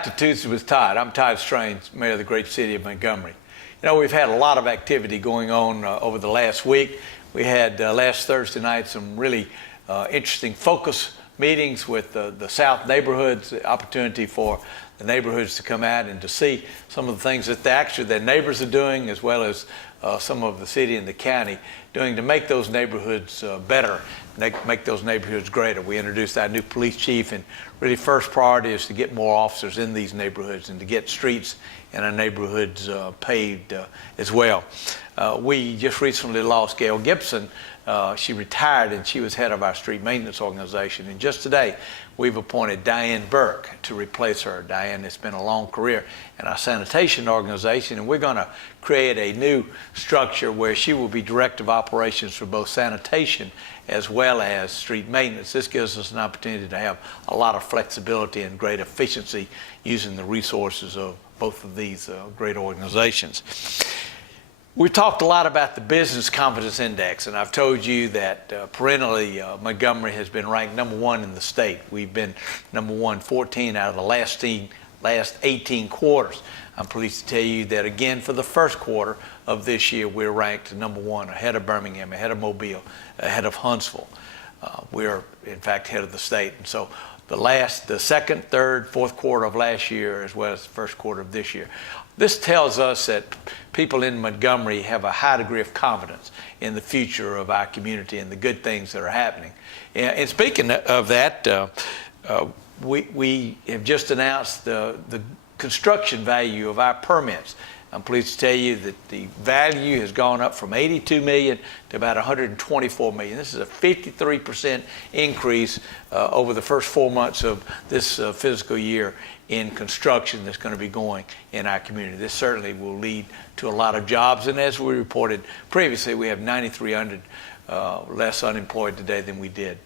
back to Tuesday with Todd. I'm Todd Strange, Mayor of the great city of Montgomery. You know, we've had a lot of activity going on over the last week. We had last Thursday night some really interesting focus meetings with the South neighborhoods, the opportunity for the neighborhoods to come out and to see some of the things that their neighbors are doing, as well as some of the city and the county doing to make those neighborhoods better, make those neighborhoods greater. We introduced our new police chief, and really first priority is to get more officers in these neighborhoods and to get streets in our neighborhoods paved as well. We just recently lost Gail Gibson. She retired, and she was head of our street maintenance organization. And just today, we've appointed Diane Burke to replace her. Diane has been a long career in our sanitation organization, and we're going to create a new structure where she will be director of operations for both sanitation as well as street maintenance. This gives us an opportunity to have a lot of flexibility and great efficiency using the resources of both of these great organizations. We've talked a lot about the Business Confidence Index, and I've told you that perennially Montgomery has been ranked #1 in the state. We've been #1 14 out of the last 18 quarters. I'm pleased to tell you that again for the first quarter of this year we're ranked #1, ahead of Birmingham, ahead of Mobile, ahead of Huntsville. We're in fact ahead of the state, and so the second, third, fourth quarter of last year as well as the first quarter of this year. This tells us that people in Montgomery have a high degree of confidence in the future of our community and the good things that are happening. And speaking of that, we have just announced the construction value of our permits. I'm pleased to tell you that the value has gone up from $82 million to about $124 million. This is a 53% increase over the first 4 months of this fiscal year in construction that's going to be going in our community. This certainly will lead to a lot of jobs, and as we reported previously, we have 9,300 less unemployed today than we did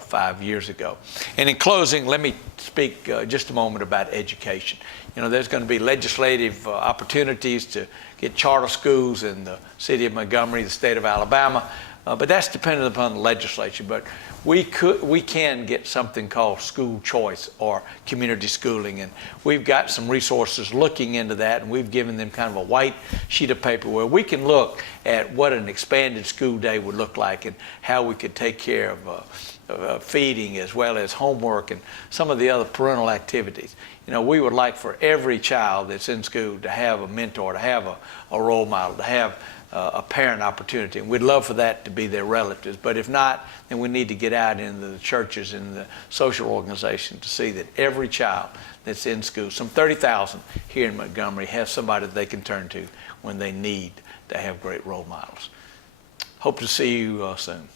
5 years ago. And in closing, let me speak just a moment about education. You know, there's going to be legislative opportunities to get charter schools in the city of Montgomery, the state of Alabama, but that's dependent upon the legislature. But we can get something called school choice or community schooling, and we've got some resources looking into that, and we've given them kind of a white sheet of paper where we can look at what an expanded school day would look like and how we could take care of feeding as well as homework and some of the other parental activities. You know, we would like for every child that's in school to have a mentor, to have a role model, to have a parent opportunity, and we'd love for that to be their relatives. But if not, then we need to get out into the churches and the social organizations to see that every child that's in school, some 30,000 here in Montgomery, have somebody that they can turn to when they need to have great role models. Hope to see you soon.